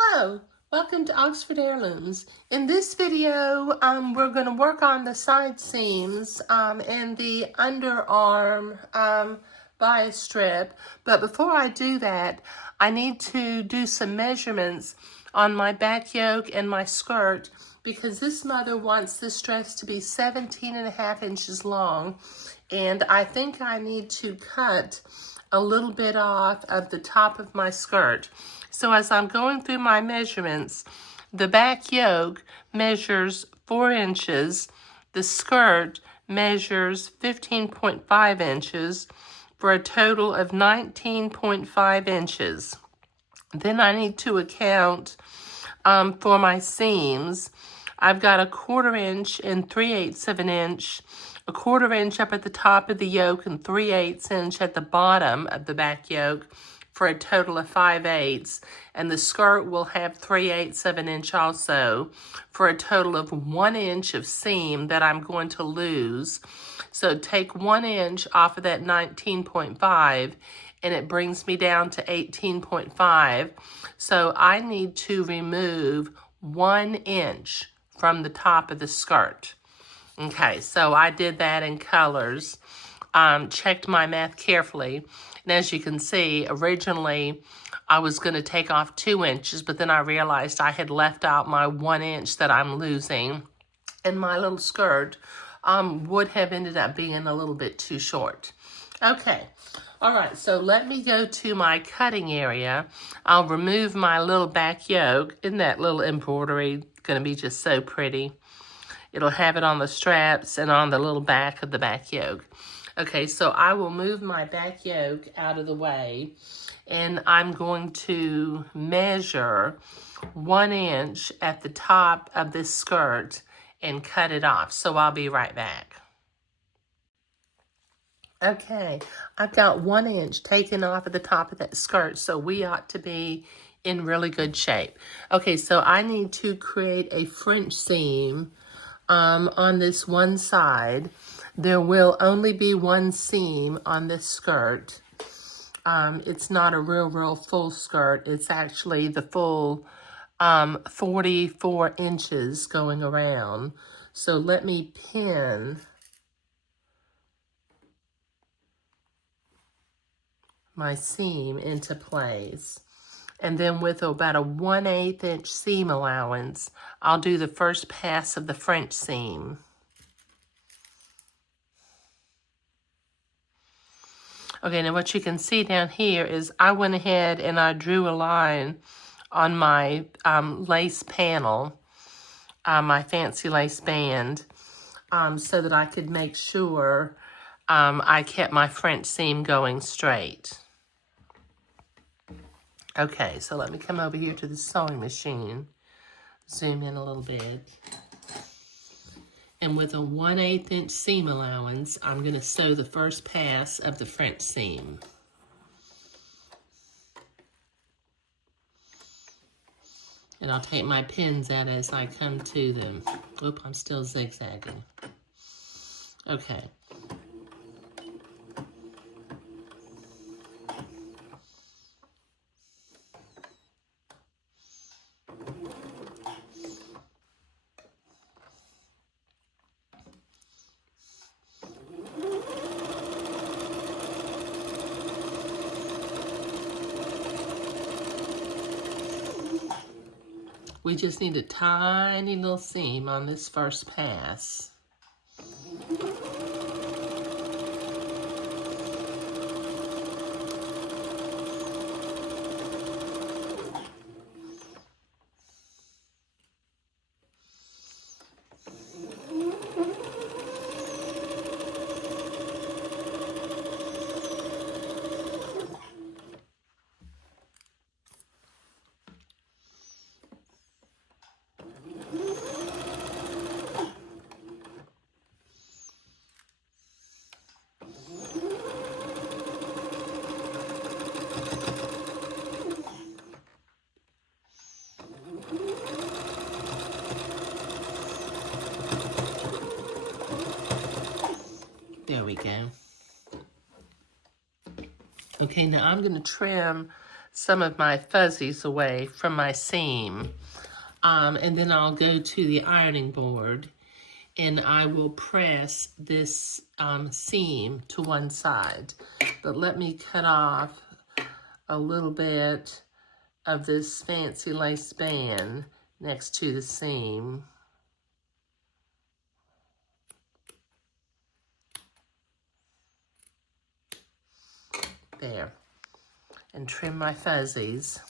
Hello, welcome to Oxford Heirlooms. In this video, we're going to work on the side seams and the underarm bias strip. But before I do that, I need to do some measurements on my back yoke and my skirt because this mother wants this dress to be 17.5 inches long, and I think I need to cut a little bit off of the top of my skirt. So as I'm going through my measurements, the back yoke measures 4 inches, the skirt measures 15.5 inches for a total of 19.5 inches. Then I need to account for my seams. I've got a 1/4 inch and 3/8 of an inch, a 1/4 inch up at the top of the yoke and 3/8 inch at the bottom of the back yoke for a total of 5/8, and the skirt will have 3/8 of an inch also for a total of 1 inch of seam that I'm going to lose. So take 1 inch off of that 19.5 and it brings me down to 18.5. So I need to remove 1 inch from the top of the skirt. Okay, so I did that in colors, checked my math carefully, and as you can see, originally I was going to take off 2 inches, but then I realized I had left out my 1 inch that I'm losing, and my little skirt would have ended up being a little bit too short. Okay, all right, so let me go to my cutting area. I'll remove my little back yoke. Isn't that little embroidery going to be just so pretty? It'll have it on the straps and on the little back of the back yoke. Okay, so I will move my back yoke out of the way, and I'm going to measure 1 inch at the top of this skirt and cut it off. So I'll be right back. Okay, I've got 1 inch taken off at the top of that skirt, so we ought to be in really good shape. Okay, so I need to create a French seam on this one side. There will only be one seam on this skirt. It's not a real full skirt. It's actually the full 44 inches going around. So let me pin my seam into place. And then with about a 1/8 inch seam allowance, I'll do the first pass of the French seam. Okay, now what you can see down here is I went ahead and I drew a line on my lace panel, my fancy lace band, so that I could make sure I kept my French seam going straight. Okay, so let me come over here to the sewing machine, zoom in a little bit. And with a 1/8 inch seam allowance, I'm going to sew the first pass of the French seam. And I'll take my pins out as I come to them. Oop, I'm still zigzagging. Okay. We just need a tiny little seam on this first pass. There we go. Okay, now I'm going to trim some of my fuzzies away from my seam. And then I'll go to the ironing board and I will press this seam to one side. But let me cut off a little bit of this fancy lace band next to the seam. There. And trim my fuzzies.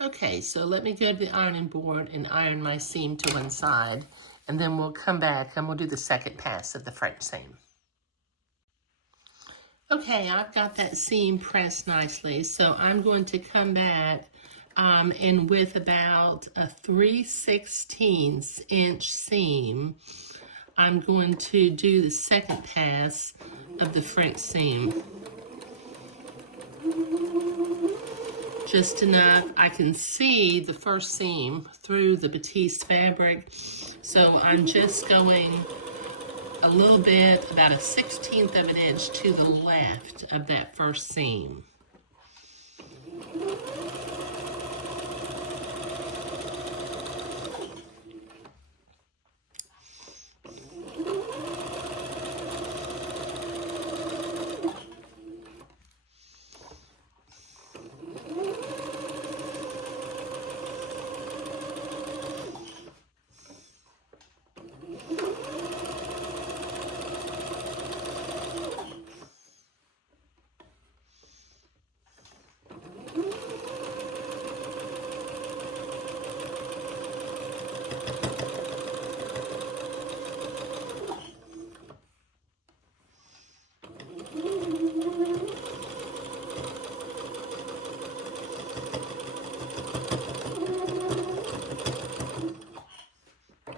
Okay, so let me go to the ironing board and iron my seam to one side, and then we'll come back and we'll do the second pass of the French seam. Okay, I've got that seam pressed nicely, so I'm going to come back and with about a 3/16 inch seam, I'm going to do the second pass of the French seam. Just enough, I can see the first seam through the batiste fabric, so I'm just going a little bit, about a 1/16 of an inch to the left of that first seam.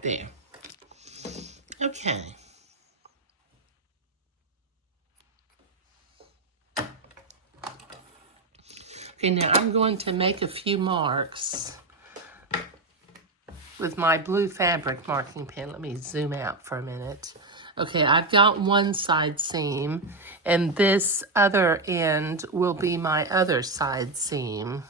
There. Okay. Okay, now I'm going to make a few marks with my blue fabric marking pen. Let me zoom out for a minute. Okay, I've got one side seam, and this other end will be my other side seam.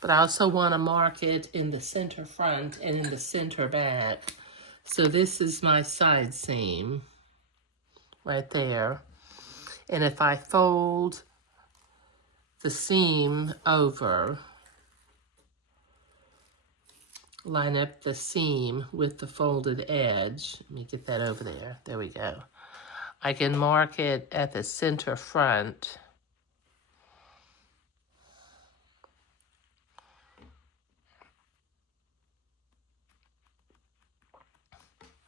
But I also want to mark it in the center front and in the center back. So this is my side seam right there. And if I fold the seam over, line up the seam with the folded edge. Let me get that over there. There we go. I can mark it at the center front.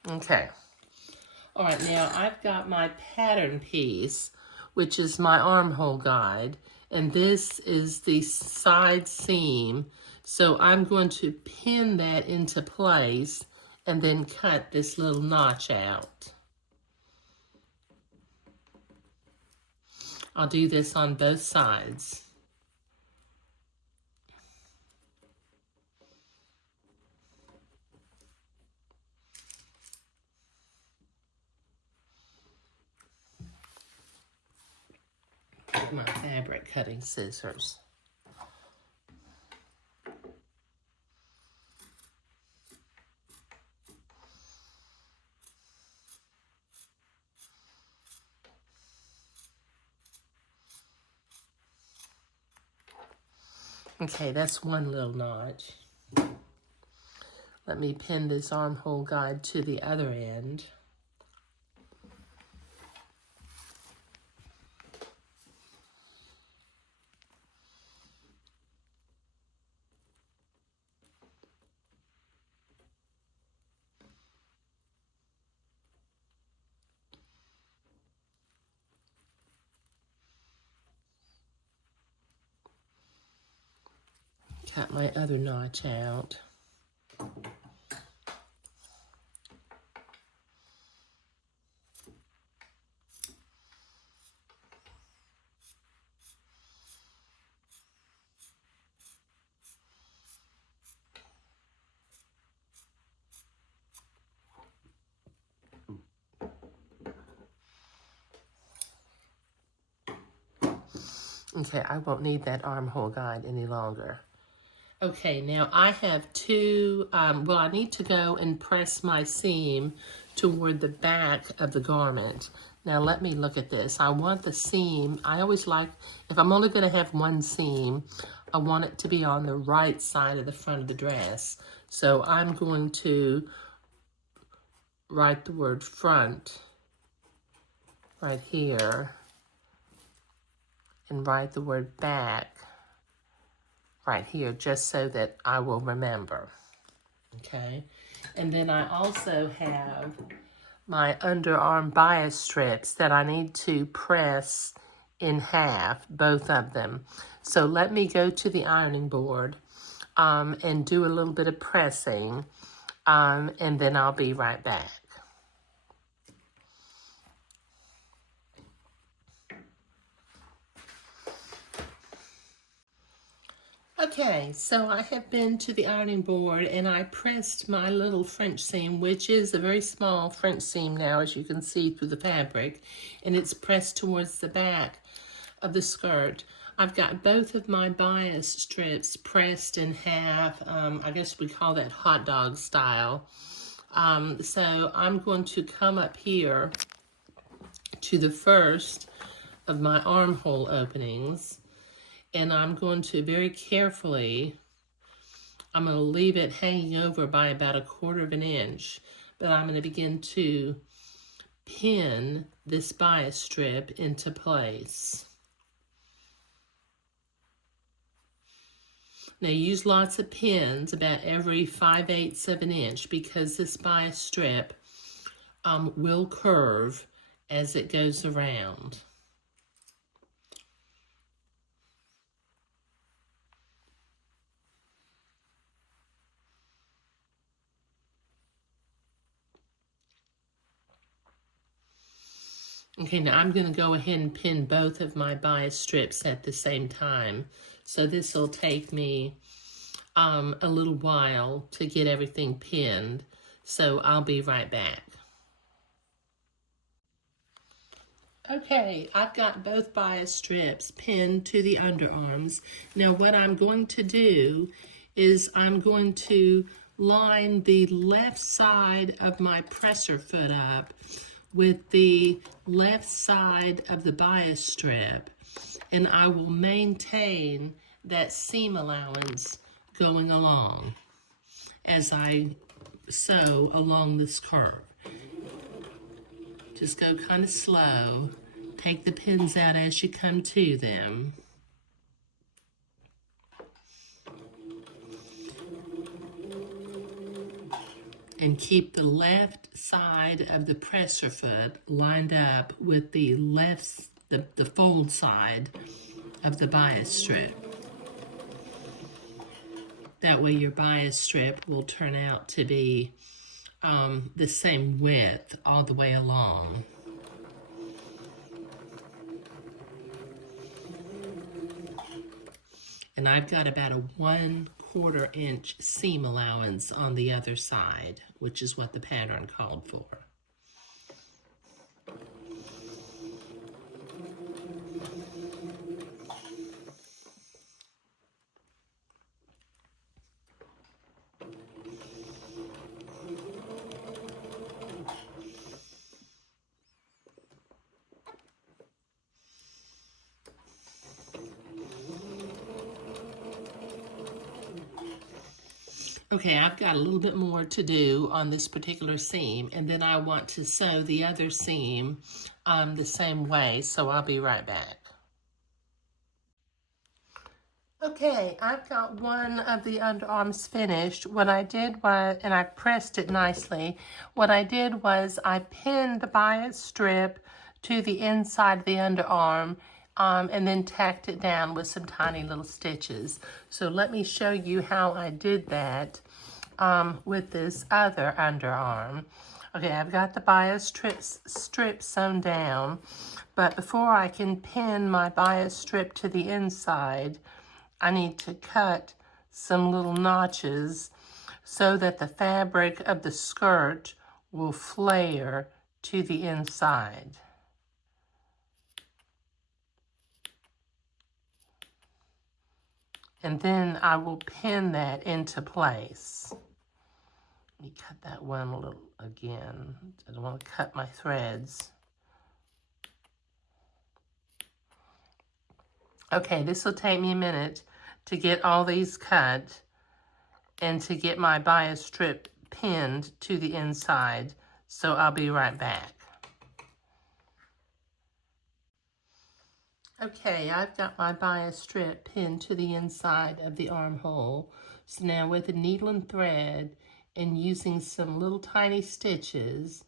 Okay. All right, now I've got my pattern piece, which is my armhole guide, and this is the side seam. So I'm going to pin that into place and then cut this little notch out. I'll do this on both sides. With my fabric cutting scissors. Okay, that's one little notch. Let me pin this armhole guide to the other end. cut my other notch out. Okay, I won't need that armhole guide any longer. Okay, now I have two, well, I need to go and press my seam toward the back of the garment. Now let me look at this. I want the seam, I always like, if I'm only gonna have one seam, I want it to be on the right side of the front of the dress. So I'm going to write the word front right here and write the word back right here, just so that I will remember, okay? And then I also have my underarm bias strips that I need to press in half, both of them. So let me go to the ironing board and do a little bit of pressing, and then I'll be right back. Okay, so I have been to the ironing board and I pressed my little French seam, which is a very small French seam now, as you can see through the fabric, and it's pressed towards the back of the skirt. I've got both of my bias strips pressed in half. I guess we call that hot dog style. So I'm going to come up here to the first of my armhole openings, and I'm going to very carefully, I'm going to leave it hanging over by about 1/4 of an inch, but I'm going to begin to pin this bias strip into place. Now use lots of pins, about every 5/8 of an inch, because this bias strip will curve as it goes around. Okay, now I'm going to go ahead and pin both of my bias strips at the same time. So this will take me a little while to get everything pinned. So I'll be right back. Okay, I've got both bias strips pinned to the underarms. Now what I'm going to do is I'm going to line the left side of my presser foot up with the left side of the bias strip, and I will maintain that seam allowance going along as I sew along this curve. Just go kind of slow. Take the pins out as you come to them. And keep the left side of the presser foot lined up with the the fold side of the bias strip. That way your bias strip will turn out to be the same width all the way along. And I've got about a 1/4 inch seam allowance on the other side, which is what the pattern called for. Okay, I've got a little bit more to do on this particular seam, and then I want to sew the other seam the same way, so I'll be right back. Okay, I've got one of the underarms finished. What I did was, and I pressed it nicely, what I did was I pinned the bias strip to the inside of the underarm, and then tacked it down with some tiny little stitches. So let me show you how I did that with this other underarm. Okay, I've got the bias strip sewn down, but before I can pin my bias strip to the inside, I need to cut some little notches so that the fabric of the skirt will flare to the inside. And then I will pin that into place. Let me cut that one a little again. I don't want to cut my threads. Okay, this will take me a minute to get all these cut and to get my bias strip pinned to the inside. So I'll be right back. Okay, I've got my bias strip pinned to the inside of the armhole. So now with a needle and thread and using some little tiny stitches,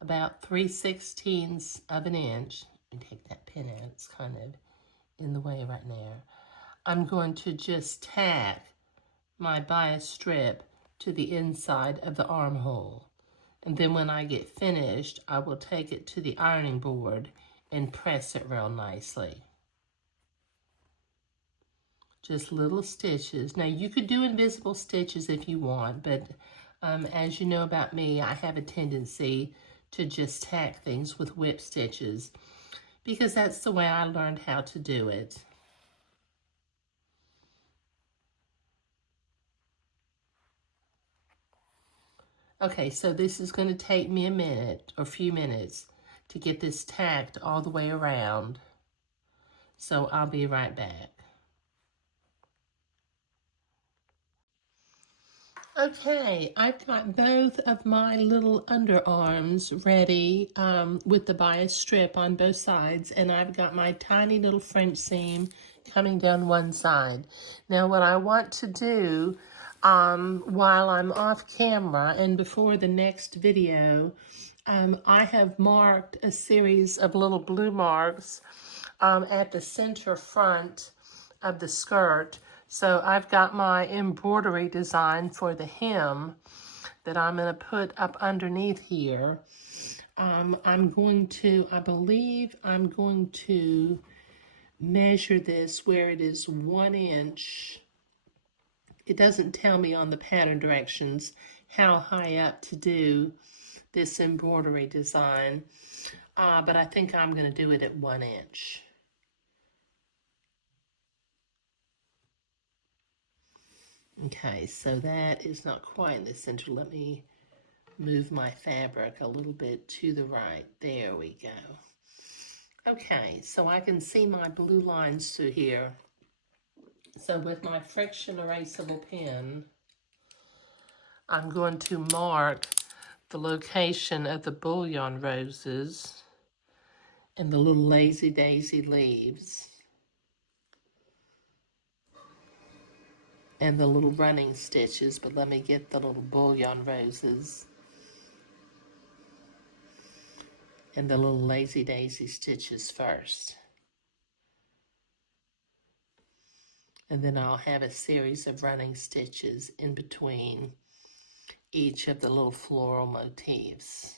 about 3/16 of an inch, let me take that pin out, it's kind of in the way right now. I'm going to just tack my bias strip to the inside of the armhole. And then when I get finished, I will take it to the ironing board and press it real nicely. Just little stitches. Now you could do invisible stitches if you want, but as you know about me, I have a tendency to just tack things with whip stitches because that's the way I learned how to do it. Okay, so this is going to take me a minute or a few minutes to get this tacked all the way around. So I'll be right back. Okay, I've got both of my little underarms ready with the bias strip on both sides, and I've got my tiny little French seam coming down one side. Now what I want to do while I'm off camera and before the next video, I have marked a series of little blue marks at the center front of the skirt. So I've got my embroidery design for the hem that I'm going to put up underneath here. I'm going to, I believe I'm going to measure this where it is 1 inch. It doesn't tell me on the pattern directions how high up to do this embroidery design, but I think I'm going to do it at 1 inch. Okay, so that is not quite in the center. Let me move my fabric a little bit to the right. There we go. Okay, so I can see my blue lines through here. So with my friction erasable pen, I'm going to mark the location of the bullion roses and the little lazy daisy leaves and the little running stitches, but let me get the little bullion roses and the little lazy daisy stitches first. And then I'll have a series of running stitches in between each of the little floral motifs.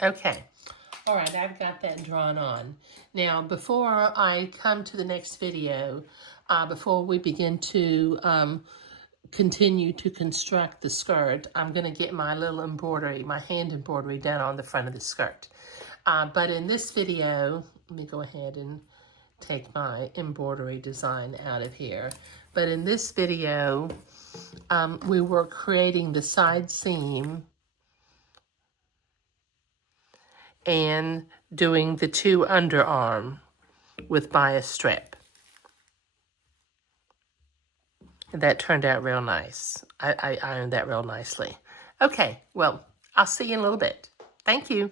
Okay, all right, I've got that drawn on. Now, before I come to the next video, before we begin to continue to construct the skirt, I'm gonna get my little embroidery, my hand embroidery done on the front of the skirt. But in this video, let me go ahead and take my embroidery design out of here. But in this video, we were creating the side seam and doing the 2 underarm with bias strip. That turned out real nice. I ironed that real nicely. Okay, well, I'll see you in a little bit. Thank you.